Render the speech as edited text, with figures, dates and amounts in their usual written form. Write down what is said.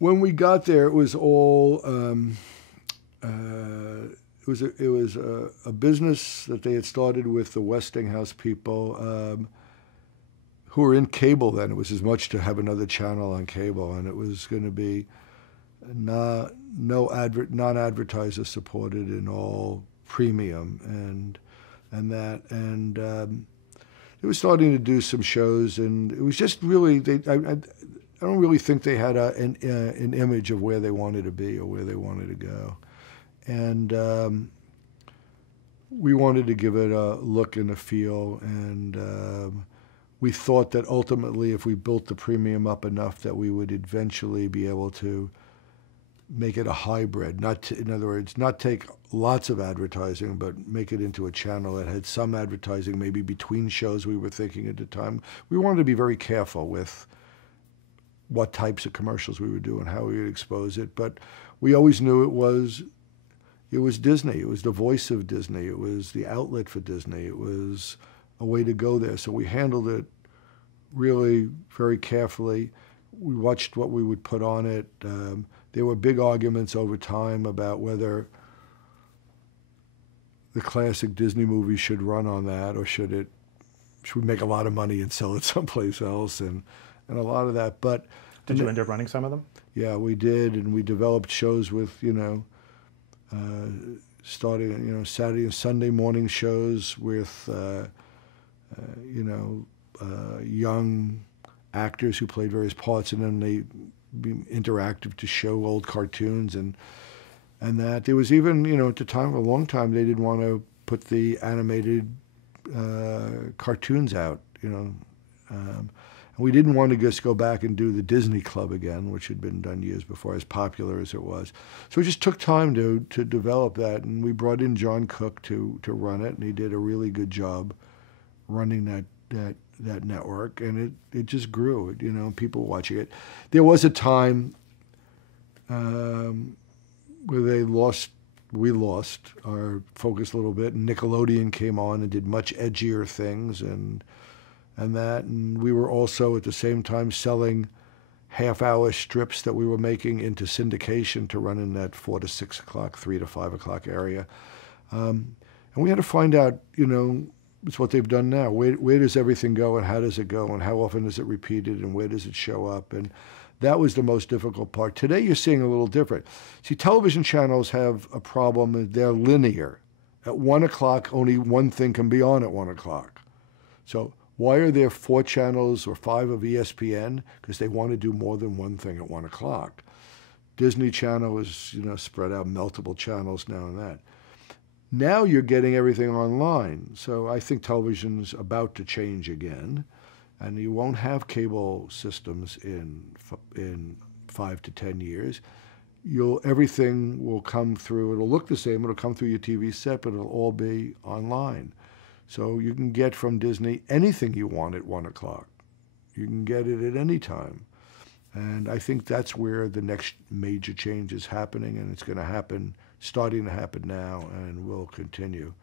When we got there, it was all it was a business that they had started with the Westinghouse people who were in cable then. It was as much to have another channel on cable, and it was going to be non-advertiser supported and all premium and it was starting to do some shows, and it was just really I don't really think they had an image of where they wanted to be or where they wanted to go. And we wanted to give it a look and a feel, and we thought that ultimately if we built the premium up enough that we would eventually be able to make it a hybrid. In other words, not take lots of advertising, but make it into a channel that had some advertising maybe between shows we were thinking at the time. We wanted to be very careful with what types of commercials we would do and how we would expose it. But we always knew it was Disney. It was the voice of Disney. It was the outlet for Disney. It was a way to go there. So we handled it really very carefully. We watched what we would put on it. There were big arguments over time about whether the classic Disney movie should run on that, or should we make a lot of money and sell it someplace else, and a lot of that. But did you end up running some of them? Yeah, we did, and we developed shows with starting Saturday and Sunday morning shows with young actors who played various parts, and then they be interactive to show old cartoons and that. There was even at the time, a long time, they didn't want to put the animated cartoons out. We didn't want to just go back and do the Disney Club again, which had been done years before, as popular as it was. So it just took time to develop that, and we brought in John Cook to run it, and he did a really good job running that network, and it just grew. People watching it. There was a time where we lost our focus a little bit, and Nickelodeon came on and did much edgier things and we were also at the same time selling half-hour strips that we were making into syndication to run in that 4 to 6 o'clock, 3 to 5 o'clock area. And we had to find out, it's what they've done now. Where does everything go, and how does it go, and how often is it repeated, and where does it show up? And that was the most difficult part. Today you're seeing a little different. See, television channels have a problem. They're linear. At 1 o'clock, only one thing can be on at 1 o'clock. So why are there 4 channels or 5 of ESPN? Because they want to do more than one thing at 1 o'clock. Disney Channel is, spread out multiple channels now and that. Now you're getting everything online. So I think television's about to change again, and you won't have cable systems in 5 to 10 years. Everything will come through. It'll look the same. It'll come through your TV set, but it'll all be online. So you can get from Disney anything you want at 1 o'clock. You can get it at any time. And I think that's where the next major change is happening, and it's going to happen, starting to happen now, and will continue.